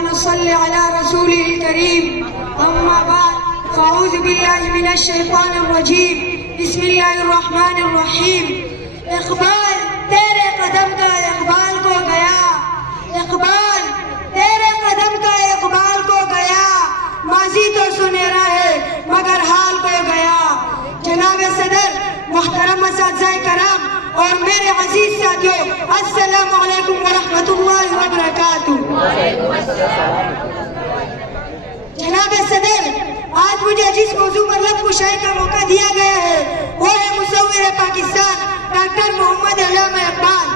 ونصلي على رسوله الكريم. أما بعد فأعوذ بالله من الشيطان الرجيم. بسم الله الرحمن الرحيم. اقبال تیرے قدم کا اقبال کو گیا، اقبال تیرے قدم کا اقبال کو گیا، ماضی تو سنہرا ہے مگر حال کو گیا. جناب صدر، محترم اساتذہ کرام اور میرے عزیز ساتھیوں، السلام علیکم ورحمۃ اللہ وبرکاتہ. جناب صدر، آج مجھے جس موضوع پر لفظ کشائی کا موقع دیا گیا ہے وہ ہے مصور پاکستان ڈاکٹر محمد علامہ اقبال.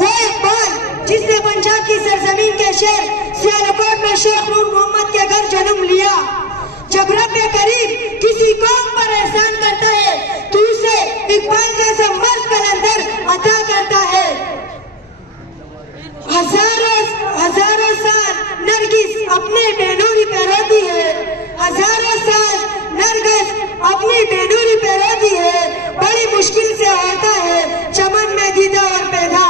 وہ اقبال جس نے پنجاب کی سرزمین کے شہر سیالکوٹ میں شیخ نور محمد کے گھر جنم لیا. جب رب کریم کسی قوم پر احسان کرتا ہے تو اسے اقبال جیسا مرد قلندر عطا کرتا ہے. ہزاروں سال نرگس اپنے بینوری پہ روتی ہے، ہزاروں سال نرگس اپنی بینوری پہ روتی ہے، بڑی مشکل سے ہوتا ہے چمن میں دیدہ اور پیدا.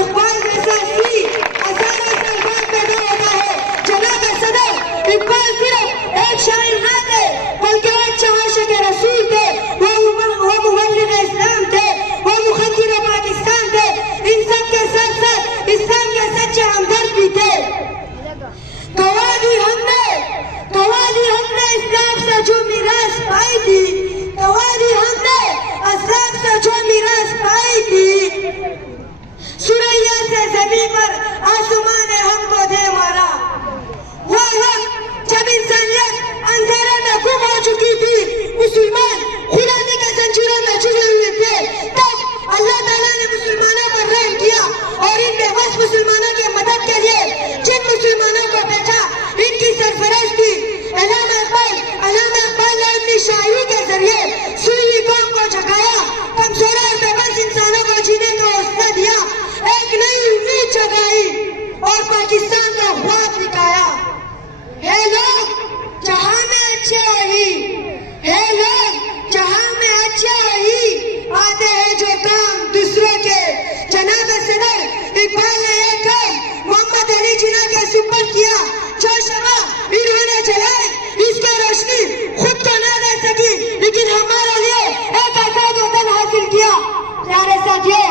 اقبال جیسا سی ہزاروں سال بعد پیدا ہوتا ہے. جناب صدر، اقبال صرف ایک شاعر نہ تھے بلکہ اچھا عاشق رسول تھے، وہ مبلغ اسلام تھے، وہ مخدر پاکستان تھے. ان سب کے ساتھ ساتھ اسلام کے سچے ہمدرد بھی تھے. قوادی ہم نے اسلام سے جو میراث پائی تھی، قوادی ہم نے اسلام سے جو میراث پائی تھی، سوریا سے زمین پر آسمان نے ہم کو دے مارا. وہ وقت جب انسانیت اندھیرے میں گم ہو چکی تھی، مسلمان غلامی کے زنجیروں میں جھولے ہوئے تھے، تب اللہ تعالیٰ نے مسلمانوں پر رحم کیا اور ان بے بس مسلمانوں کی مدد کے لیے جن مسلمانوں کو بھیجا ان کی سرفرست تھی علامہ اقبال. علامہ اقبال نے اپنی شاعری کے ذریعے سنی قوم کو جگایا، کمزوروں اور بے بس انسانوں کو جینے کا حوصلہ دیا، ایک نئی امید جگائی اور پاکستان کا خواب دکھایا. ہے لوگ جہاں میں اچھے وہی، ہے لوگ جہاں میں اچھے وہی آتے ہیں جو کام دوسروں کے. جناب صدر، اقبال نے یہ کام محمد علی جناح کے سپرد کیا جو شمع انہوں نے جلائے، اس کی روشنی خود کو نہ دے سکی لیکن ہمارے لیے ایک آزاد وطن حاصل کیا. پیارے ساتھیوں،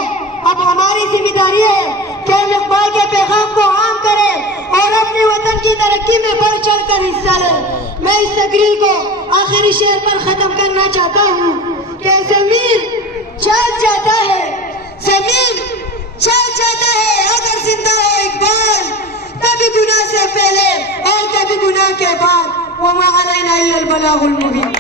اب ہماری ذمہ داری ہے کہ ہم اقبال کے پیغام کو عام کریں اور اپنے وطن کی ترقی میں بڑھ چڑھ کر حصہ لیں. میں اس تقریر کو آخری شعر پر ختم کرنا چاہتا ہوں کہ زمین چل جاتا ہے، زمین چل جاتا ہے اگر زندہ ہو اقبال، کبھی گناہ سے پہلے اور کبھی گناہ کے بعد. وما علینا الا البلاغ المبین.